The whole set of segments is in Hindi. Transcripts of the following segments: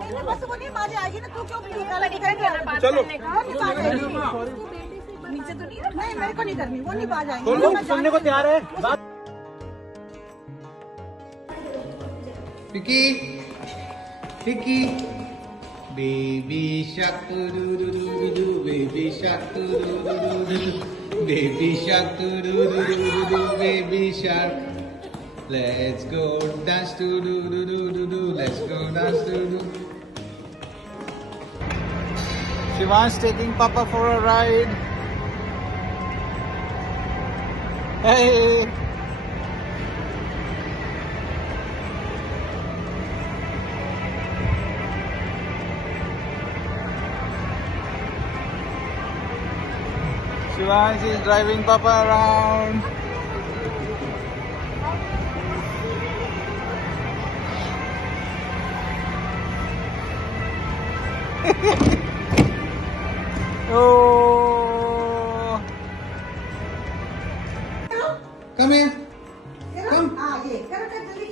बस वो नहीं बाजे आएगी ना, तू क्यों चलो नीचे तो नहीं, मेरे को नहीं करनी, वो नहीं बाज आएगी। सुनने को तैयार है। Vicky, Vicky, baby shark doo doo doo doo doo, baby shark doo doo doo doo doo, baby shark doo doo doo doo doo, baby shark. Let's go dance doo doo doo doo doo doo, let's go dance doo doo. Shivan's taking Papa for a ride. Hey. Shivansh is driving Papa around. Oh! Come here. Come. ये करो जल्दी।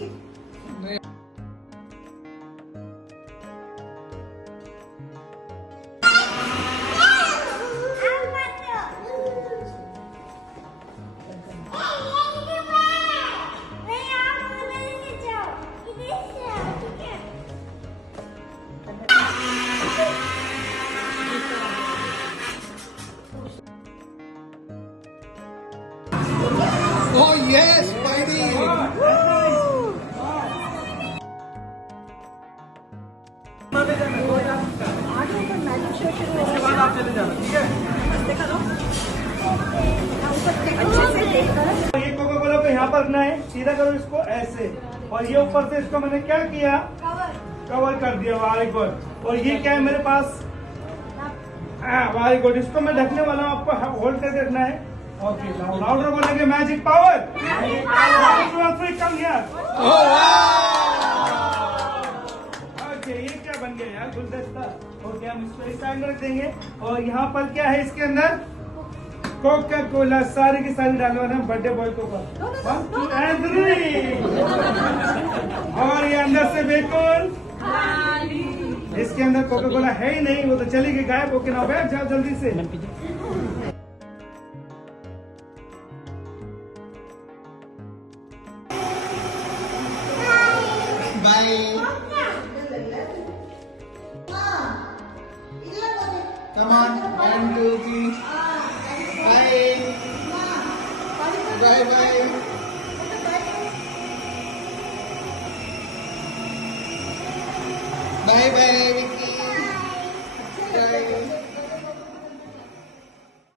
Oh yes, Spidey! उसके बाद आप चले जाना, ठीक है? ये कोका कोला को यहाँ पर रखना है, सीधा करो इसको ऐसे, और ये ऊपर से इसको मैंने क्या किया, कवर कर दिया। Very good. और ये क्या है मेरे पास, वेरी गुड। इसको मैं ढकने वाला हूँ, आपको होल्ड करके रखना है। ओके, लाउडर बोलेंगे magic power. Come here. Okay, ये क्या बन गया यार, गुलदस्ता। ओके, हम इसको इस साइड में रख देंगे, और यहाँ पर क्या है इसके अंदर, कोका कोला सारी की सारी डालवाना है बर्थडे बॉय को। 1 2 and 3। और ये अंदर से बिल्कुल इसके अंदर कोका कोला है ही नहीं, वो तो चली गई, गायब होके ना। बैठ जाओ जल्दी से। Bye. Come on, 1 2 3. Bye. Bye bye. Bye bye.